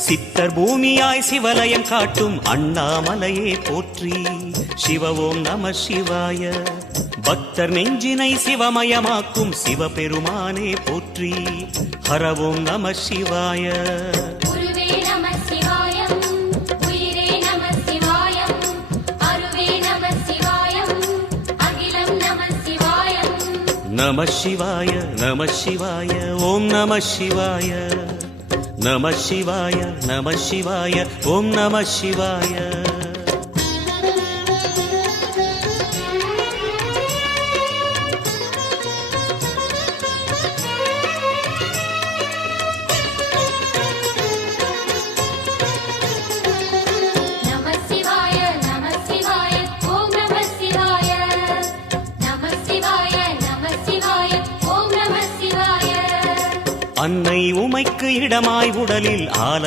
சித்தர் பூமியாய் சிவலயம் காட்டும் அண்ணாமலையே போற்றி. சிவ ஓம் நம சிவாய. பக்தர் நெஞ்சினை சிவமயமாக்கும் சிவபெருமானே போற்றி. ஹர ஓம் நம சிவாய. நம சிவாய நம சிவாய ஓம் நம சிவாய. நம சிவாய நம சிவாய ஓம் நம சிவாய. அன்னை உமைக்கு இடமாய் உடலில் ஆலை